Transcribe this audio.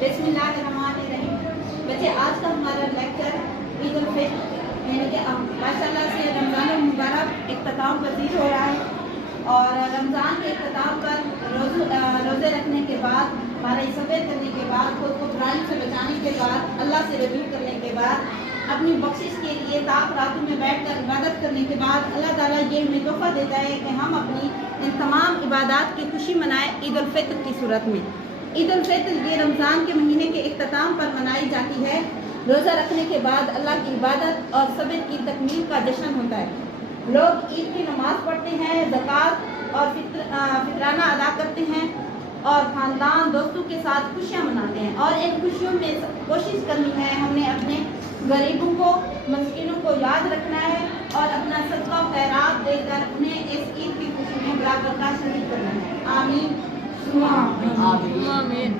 बिस्मिल्लाहिर्रहमानिर्रहीम। बच्चे, आज का हमारा लेक्चर ईद उल फित्र यानी कि माशाल्लाह से रमज़ान मुबारक इख्तिताम पज़ीर हो रहा है और रमज़ान के इख्तिताम पर रोज़े रखने के बाद, हमारा सब्र करने के बाद, खुद को बुराई से बचाने के बाद, अल्लाह से रजू करने के बाद, अपनी बख्शिश के लिए ताक रातों में बैठकर इबादत करने के बाद अल्लाह ताला ये हमें तोहफ़ा देता है कि हम अपनी इन तमाम इबादत की खुशी मनाएं ईद उल फित्र की सूरत में। ईद उल फित्र ये रमज़ान के महीने के इख्तिताम पर मनाई जाती है। रोज़ा रखने के बाद अल्लाह की इबादत और सब्र की तकमील का जश्न होता है। लोग ईद की नमाज़ पढ़ते हैं, ज़कात और फितराना अदा करते हैं और ख़ानदान दोस्तों के साथ खुशियाँ मनाते हैं। और इन खुशियों में कोशिश करनी है, हमने अपने गरीबों को, मस्कीनों को याद रखना है और अपना सदका खैरात देकर उन्हें इस ईद की खुशी में बराबर का शरीक करना है। आमीन। आमीन। आमीन।